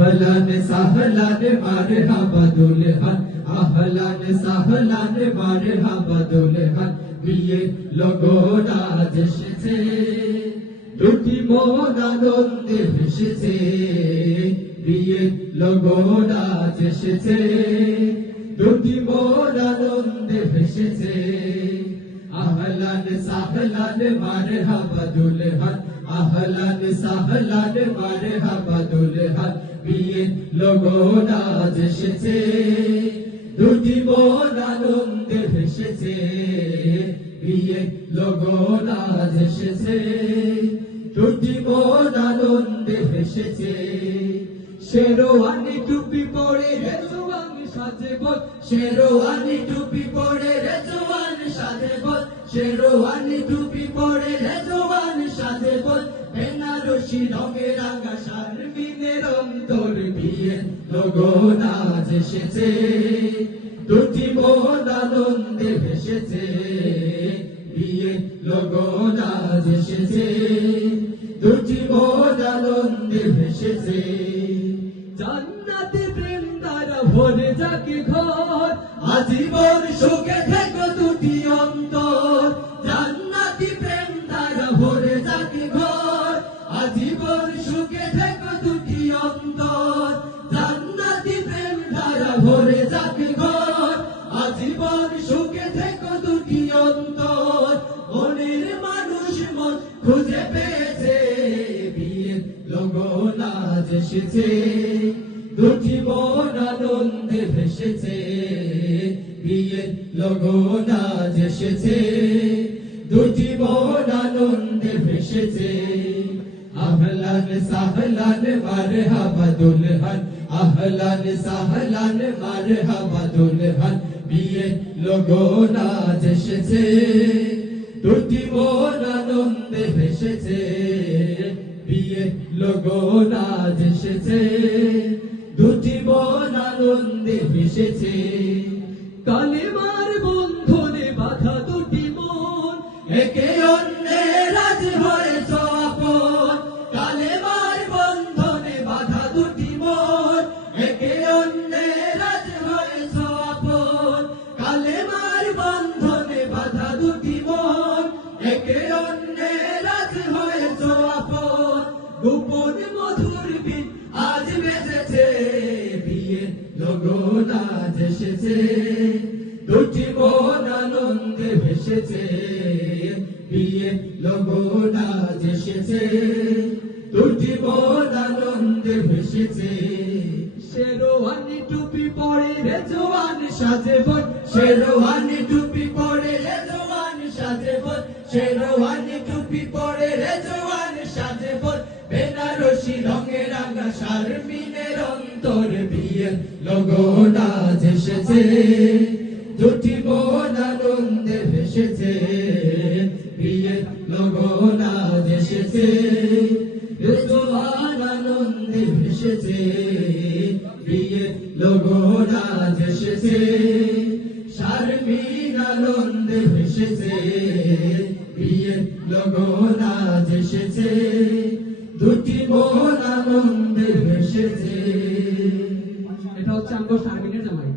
আহলান সাহলান মারহাবা দুলহান, আহলান সাহলান মারহাবা দুলহান, বিয়ে লগোনা আজ এসেছে, দুটি মন আনন্দে ভেসেছে, বিয়ে লগোনা আজ এসেছে, দুটি মন আনন্দে ভেসেছে। আহলান সাহলান মারহাবা দুলহান, আহলান সাহলান মারহাবা দুলহান, বিয়ে লগোনা আজ এসেছে, দুটি মন আনন্দে ভেসেছে, বিয়ে লগোনা আজ এসেছে, দুটি মন আনন্দে ভেসেছে। শেরওয়ানি টুপি পরে রেজওয়ান সাজে বল, শেরওয়ানি টুপি পরে রেজওয়ান সাজে বল, শেরওয়ানি টুপি পরে রেজওয়ান সাজে বল, বেনারসি রঙের রাঙা শারমিনের অন্তর, বিয়ে লগোনা আজ এসেছে, দুটি মন আনন্দে ভেসেছে, বিয়ে লগোনা আজ এসেছে, দুটি মন আনন্দে ভেসেছে। জান্নাতে প্রেম দ্বারা ভরে যাকে ঘর, আজীবন সুখে থেকো দুটি অন্তর, জান্নাতি প্রেম দ্বারা ভরে যাকে ঘর, আজীবন সুখে থেকো দুটি অন্তর, জান্নাতি প্রেম দ্বারা ভরে যাকে ঘর, আজীবন সুখে থেকো দুটি অন্তর, মনের মানুষ মন খুঁজে পেয়েছে, বিয়ে লগোনা আজ এসেছে, দুটি মন আনন্দে ভেসেছে, বিয়ে লগোনা আজ এসেছে, দুটি মন আনন্দে ভেসেছে। আহলান সাহলান মারহাবা দুলহান, আহলান সাহলান মারহাবা দুলহান, বিয়ে লগোনা আজ এসেছে, দুটি মন আনন্দে ভেসেছে, বিয়ে লগোনা আজ এসেছে, দুটি মন আনন্দে ভেসেছে। কালেমার বন্ধনে বাঁধা দুটি মন, একে অন্যের আজ হয়েছে আপন, কালেমার বন্ধনে বাঁধা দুটি মন, একে অন্যের আজ হয়েছে আপন, কালেমার বন্ধনে বাঁধা দুটি মন, একে অন্যের আজ হয়েছে আপন, গোপন মধুর বিন আজ বেজেছে, বিয়ে লগোনা আজ এসেছে, দুটি মন আনন্দে ভেসেছে, বিয়ে লগোনা আজ এসেছে, দুটি মন আনন্দে ভেসেছে। শেরওয়ানি টুপি পরে রেজওয়ান সাজে বল, শেরওয়ানি টুপি পরে রেজওয়ান সাজে বল, শেরওয়ানি টুপি পরে রেজওয়ান সাজে বল, বেনারসি রঙের রাঙা শারমিনের অন্তর, বিয়ে লগোনা আজ এসেছে, দুটি মন আনন্দে ভেসেছে, বিয়ে লগোনা আজ এসেছে, রেজওয়ান আনন্দে ভেসেছে, বিয়ে লগোনা আজ এসেছে, শারমিন আনন্দে ভেসেছে, বিয়ে লগোনা আজ এসেছে, দুটি মন আনন্দে ভেসেছে। এটা হচ্ছে আমগো শারমিনের জামাই।